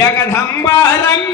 ఆ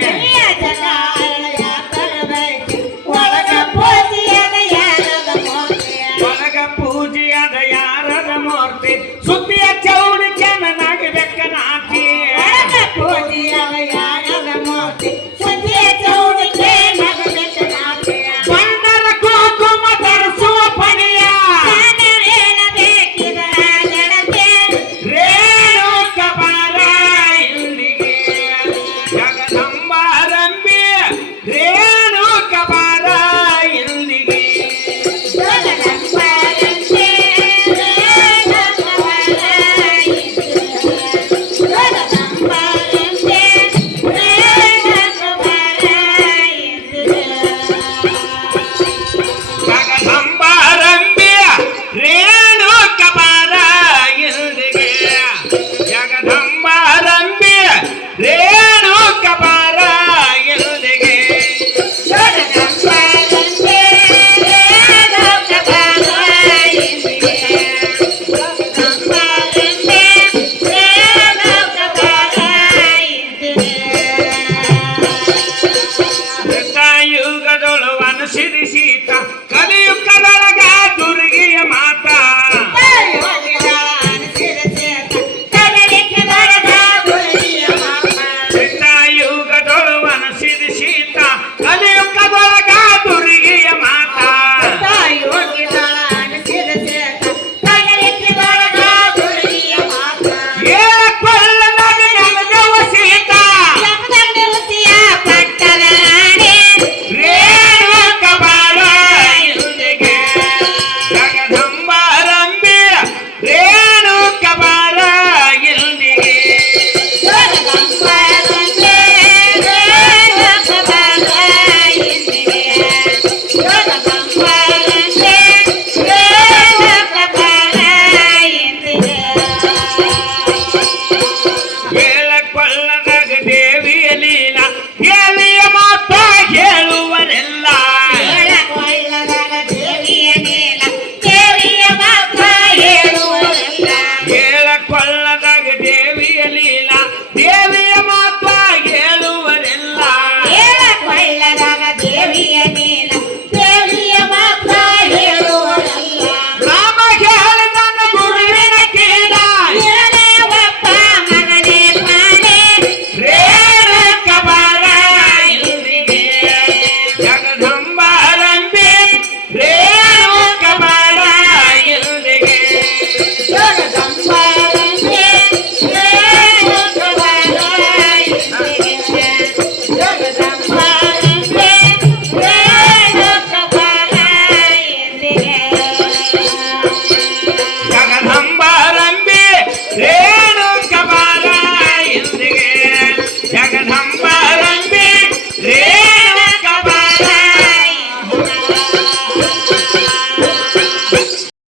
哎呀真好